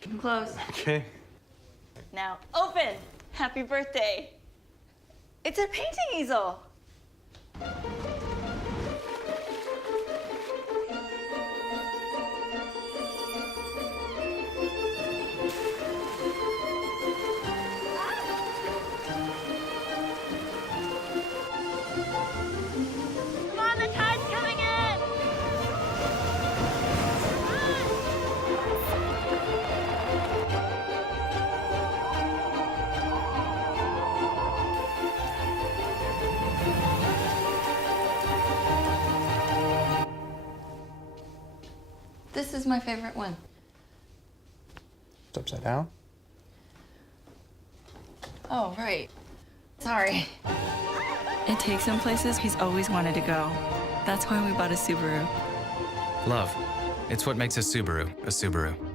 Come close. Okay. Now open. Happy birthday. It's a painting easel. Come on, the tide's coming in. This is my favorite one. It's upside down. Oh, right. Sorry. It takes him places he's always wanted to go. That's why we bought a Subaru. Love. It's what makes a Subaru a Subaru.